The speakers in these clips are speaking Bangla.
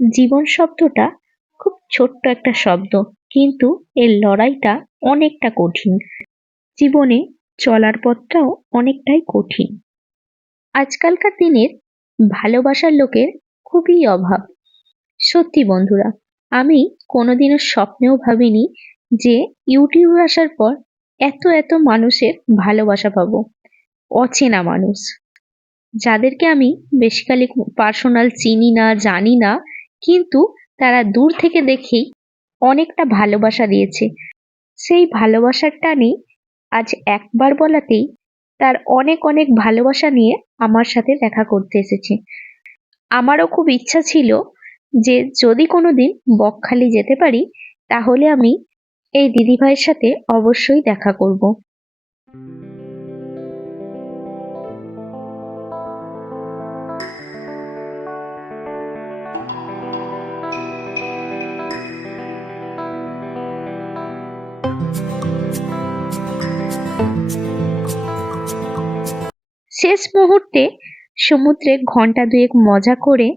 জীবন শব্দটা খুব ছোট্ট একটা শব্দ, কিন্তু এর লড়াইটা অনেকটা কঠিন। জীবনে চলার পথটাও অনেকটাই কঠিন। আজকালকার দিনের ভালোবাসার লোকের খুবই অভাব। সত্যি বন্ধুরা, আমি কোনোদিনও স্বপ্নেও ভাবিনি যে ইউটিউবে আসার পর এত এত মানুষের ভালোবাসা পাবো। অচেনা মানুষ, যাদেরকে আমি বেসিক্যালি পার্সোনাল চিনি না, জানি না, কিন্তু তারা দূর থেকে দেখেই অনেকটা ভালোবাসা দিয়েছে। সেই ভালোবাসার টানে আজ একবার বলাতেই তার অনেক অনেক ভালোবাসা নিয়ে আমার সাথে দেখা করতে এসেছে। আমারও খুব ইচ্ছা ছিল যে যদি কোনোদিন বকখালি যেতে পারি, তাহলে আমি এই দিদিভাইয়ের সাথে অবশ্যই দেখা করব। শেষ মুহূর্তে সমুদ্রে ঘন্টা দুয়েক মজা করে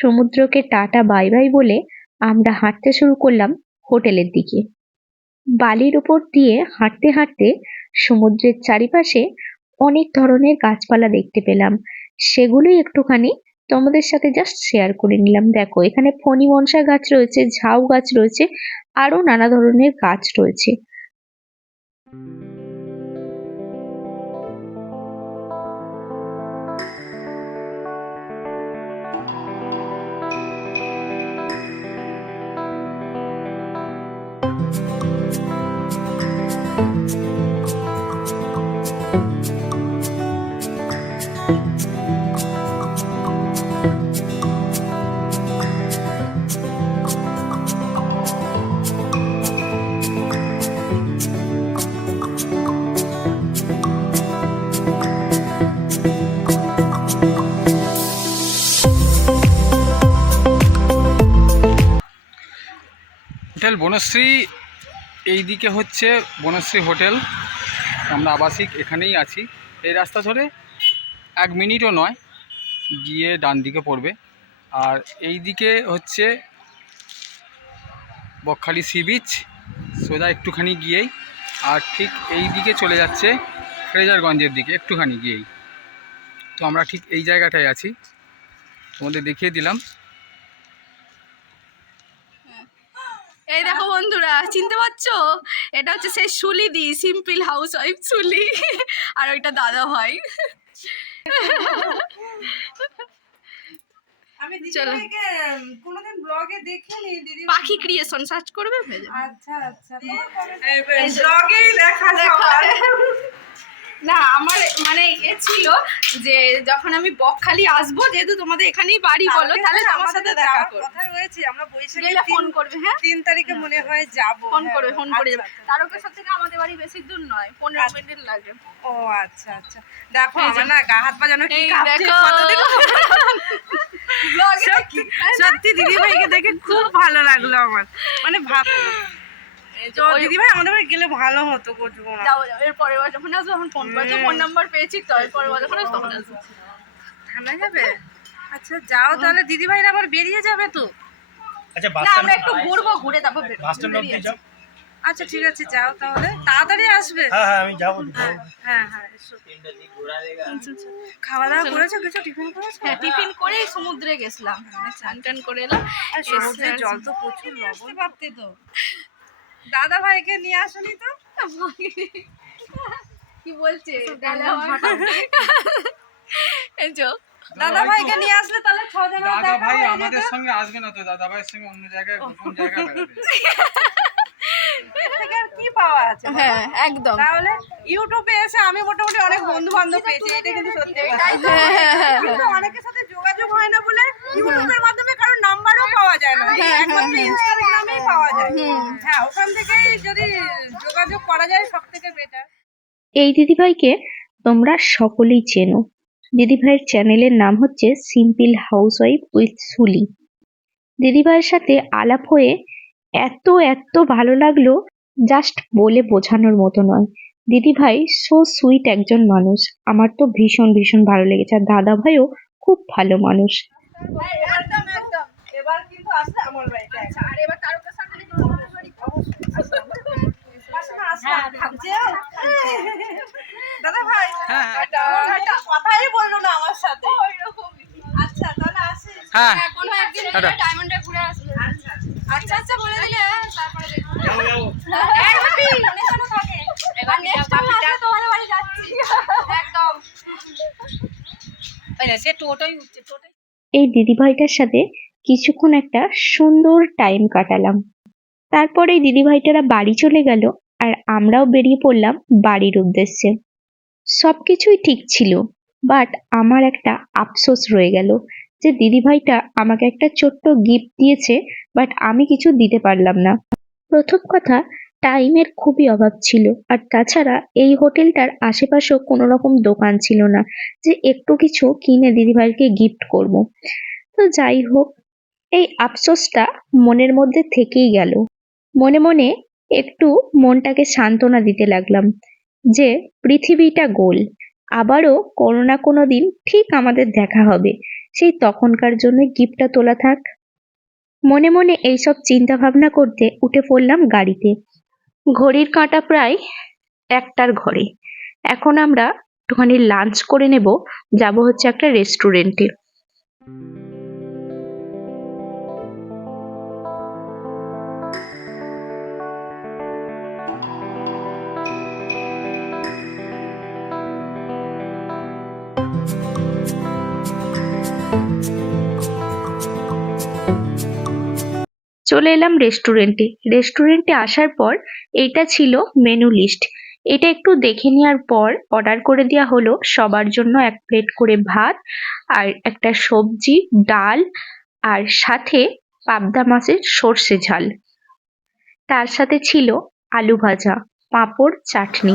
সমুদ্রকে টাটা বাই বাই বলে আমরা হাঁটতে শুরু করলাম হোটেলের দিকে। বালির উপর দিয়ে হাঁটতে হাঁটতে সমুদ্রের চারিপাশে অনেক ধরনের গাছপালা দেখতে পেলাম। সেগুলোই একটুখানি তোমাদের সাথে জাস্ট শেয়ার করে নিলাম। দেখো, এখানে ফণি মনসা গাছ রয়েছে, ঝাউ গাছ রয়েছে, আরো নানা ধরনের গাছ রয়েছে। হোটেল বনশ্রী, এই দিকে হচ্ছে বনশ্রী হোটেল। আমরা আবাসিক এখানেই আছি। এই রাস্তা ধরে 1 মিনিটও নয়, গিয়ে ডান দিকে পড়বে। আর এই দিকে হচ্ছে বকখালি সি বিচ, সোজা একটুখানি গিয়েই। আর ঠিক এই দিকে চলে যাচ্ছে ফ্রেজারগঞ্জের দিকে, একটুখানি গিয়েই। তো আমরা ঠিক এই জায়গাটায় আছি, তোমাদের দেখিয়ে দিলাম। এই দেখো বন্ধুরা, চিনতে পারছো? এটা হচ্ছে সেই সুলিদি, সিম্পল হাউস ওয়াইফ সুলি। আর ওইটা দাদা ভাই। আমি দিদিভাইকে কোনোদিন ব্লগে দেখিনি। দিদি পাখি ক্রিয়েশন সার্চ করবে। আচ্ছা আচ্ছা, ব্লগেই দেখা যায়। না, আমার মানে এ ছিল যে যখন আমি বকখালি আসবো, যেহেতু তোমাদের এখানেই বাড়ি, বলো তাহলে তোমার সাথে দেখা করব। কথা রয়েছে, আমরা বৈশাখে গেলে ফোন করবে। হ্যাঁ, 3 তারিখে মনে হয় যাব। ফোন করবে, ফোন করে যাবে। তারকেশ্বর থেকে আমাদের বাড়ি বেশি দূর নয়, 15 মিনিট লাগে। ও আচ্ছা আচ্ছা, দেখো আমার না গা হাত পা যেন কি কাঁপছে। সত্যি দিদিভাইকে দেখে খুব ভালো লাগলো আমার, মানে ভাব দিদিভাই আমাদের বাড়ি গেলে ভালো হতো। যাবো যাবো, এর পরের বার যখন আসবো, এখন ফোন করছো, ফোন নাম্বার পেয়েছি তো, এর পরের বার যখন আসবো তখন আসবো। ঠান্ডা যাবে? আচ্ছা যাও তাহলে, দিদিভাইরা আবার বেরিয়ে যাবে তো। আচ্ছা, না, আমরা একটু ঘুরবো, ঘুরে তারপর বেরোবো। আচ্ছা ঠিক আছে, যাও তাহলে, তাড়াতাড়ি আসবে। হ্যাঁ আমি যাবো। হ্যাঁ হ্যাঁ, এসো। খাওয়া দাওয়া করেছো? কিছু টিফিন করেছো? হ্যাঁ, টিফিন করে সমুদ্রে গেছিলাম, স্নান টান করে এলাম। আর সমুদ্রের জল তো প্রচুর লবণ পাতে তো। দাদা ভাইকে নিয়ে আসনি তো? কি বলছে দাদা ভাইকে নিয়ে আসলে তাহলে 6 জন দাদা ভাই আমাদের সঙ্গে আসবে না তো, দাদা ভাইয়ের সঙ্গে অন্য জায়গায় কোন জায়গায় বেড়াতে থেকে আর কি পাওয়া আছে? হ্যাঁ একদম। তাহলে ইউটিউবে এসে আমি মোটামুটি অনেক বন্ধু বান্ধব পেয়েছি, এটা কিন্তু সত্যি কথা। কিন্তু অনেকের সাথে যোগাযোগ হয় না বলে ইউটিউবের মাধ্যমে কারো নাম্বারও পাওয়া যায় না, একমাত্র ইনস্টাগ্রামেই পাওয়া যায়। হ্যাঁ, ওখান থেকেই যদি যোগাযোগ করা যায় সব থেকে বেটার। এই দিদিভাইকে তোমরা সকলেই চেনো। দিদিভাইয়ের চ্যানেলের নাম হচ্ছে সিম্পল হাউস ওয়াইফ উইথ সুলি। দিদিভাইয়ের সাথে আলাপ হয়ে এত এত ভালো লাগলো, জাস্ট বলে বোঝানোর মতো নয়। দিদিভাই সো সুইট একজন মানুষ, আমার তো ভীষণ ভীষণ ভালো লেগেছে। আর দাদা ভাইও খুব ভালো মানুষ। একদম একদম, এবার কিন্তু আমার বাড়িটা আচ্ছা, আর এবার তারকেশ্বর থেকে তোমার মামার বাড়ি দাদা ভাই হ্যাঁ হ্যাঁ একটা কথাই বললো না আমার সাথে। আচ্ছা তাহলে আসি। হ্যাঁ কোনো একদিন টাটা। ডায়মন্ডে ঘুরে আসবে। আচ্ছা আচ্ছা আচ্ছা বলে দিলে তারপরে দেখবো। এই বাপি, অনেকক্ষণ থাকে। এবার নেক্সট টাইম আসলে তোমাদের বাড়ি যাচ্ছি। একদম। এই না সে টোটোই উঠছে, টোটোই। এই দিদিভাইটার সাথে কিছুক্ষণ একটা সুন্দর টাইম কাটালাম। তারপরে এই দিদিভাইটারা বাড়ি চলে গেল আর আমরাও বেরিয়ে পড়লাম বাড়ির উদ্দেশ্যে। সবকিছুই ঠিক ছিল, বাট আমার একটা আফসোস রয়ে গেল যে দিদিভাইটা আমাকে একটা ছোট্ট গিফট দিয়েছে, বাট আমি কিছু দিতে পারলাম না। প্রথম কথা, টাইমের খুবই অভাব ছিল, আর তাছাড়া এই হোটেলটার আশেপাশেও কোনো রকম দোকান ছিল না যে একটু কিছু কিনে দিদিভাইকে গিফট করব। তো যাই হোক, এই আফসোসটা মনের মধ্যে থেকেই গেল। মনে মনে একটু মনটাকে সান্ত্বনা দিতে লাগলাম যে পৃথিবীটা গোল, আবারও কোনো না কোনো দিন ঠিক আমাদের দেখা হবে, সেই তখনকার জন্য গিফটটা তোলা থাক। মনে মনে এইসব চিন্তা ভাবনা করতে উঠে পড়লাম গাড়িতে। ঘড়ির কাঁটা প্রায় 1টার ঘরে। এখন আমরা একটুখানি লাঞ্চ করে নেব, যাব হচ্ছে একটা রেস্টুরেন্টে। চলে এলাম রেস্টুরেন্টে। রেস্টুরেন্টে আসার পর এইটা ছিল মেনু লিস্ট। এটা একটু দেখে নেওয়ার পর অর্ডার করে দেওয়া হলো সবার জন্য 1 প্লেট করে ভাত আর একটা সবজি, ডাল আর সাথে পাবদা মাছের সর্ষে ঝাল। তার সাথে ছিল আলু ভাজা, পাঁপড়, চাটনি।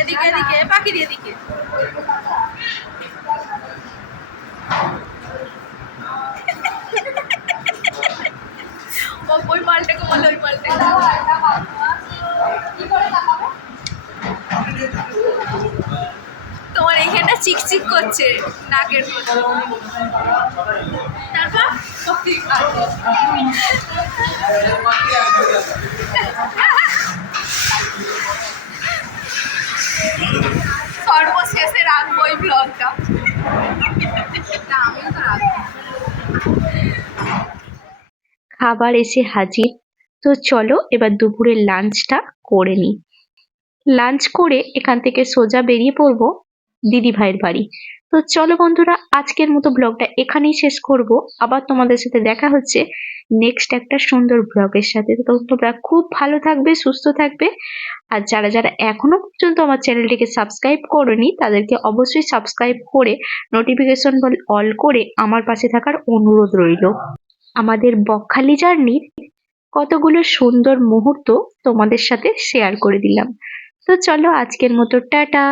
এদিকে এদিকে পাখির এদিকে। ওই পাল্টাকে বলে ওই পাল্টাকে। তোমার এইখানটা চিকচিক করছে নাকের মধ্যে। তারপর সর্বশেষে রাখবো ওই ব্লগটা। না আমিও তো রাখবো। খাবার এসে হাজির। তো চলো এবার দুপুরের লাঞ্চটা করে নিই। লাঞ্চ করে এখান থেকে সোজা বেরিয়ে পড়বো দিদিভাইয়ের বাড়ি। তো চলো বন্ধুরা, আজকের মতো ব্লগটা এখানেই শেষ করব। আবার তোমাদের সাথে দেখা হচ্ছে নেক্সট একটা সুন্দর ব্লগের সাথে। তো তোমরা খুব ভালো থাকবে, সুস্থ থাকবে। আর যারা যারা এখনো পর্যন্ত আমার চ্যানেলটিকে সাবস্ক্রাইব করোনি তাদেরকে অবশ্যই সাবস্ক্রাইব করে নোটিফিকেশন বেল অল করে আমার পাশে থাকার অনুরোধ রইল। আমাদের বকখালি জার্নির কতগুলো সুন্দর মুহূর্ত তোমাদের সাথে শেয়ার করে দিলাম। তো চলো আজকের মতো টাটা।